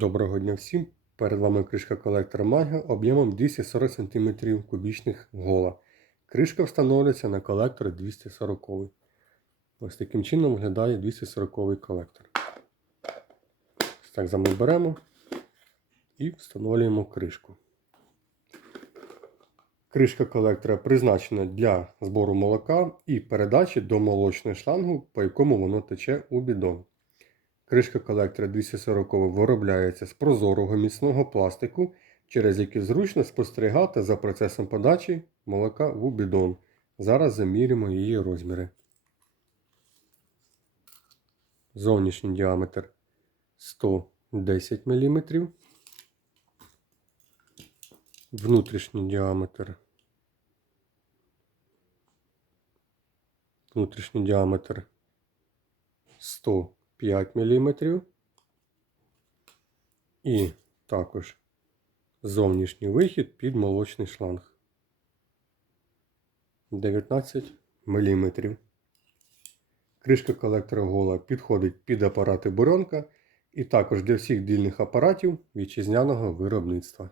Доброго дня всім! Перед вами кришка колектора Майга об'ємом 240 см кубічних гола. Кришка встановлюється на колектор 240. Ось таким чином виглядає 240 колектор. Ось так ми беремо і встановлюємо кришку. Кришка колектора призначена для збору молока і передачі до молочного шлангу, по якому воно тече у бідон. Кришка колектора 240 виробляється з прозорого міцного пластику, через який зручно спостерігати за процесом подачі молока в бідон. Зараз замірюємо її розміри. Зовнішній діаметр 110 мм. Внутрішній діаметр. Внутрішній діаметр 105 мм. І також зовнішній вихід під молочний шланг 19 мм. Кришка колектора гола підходить під апарати буренка і також для всіх дільних апаратів вітчизняного виробництва.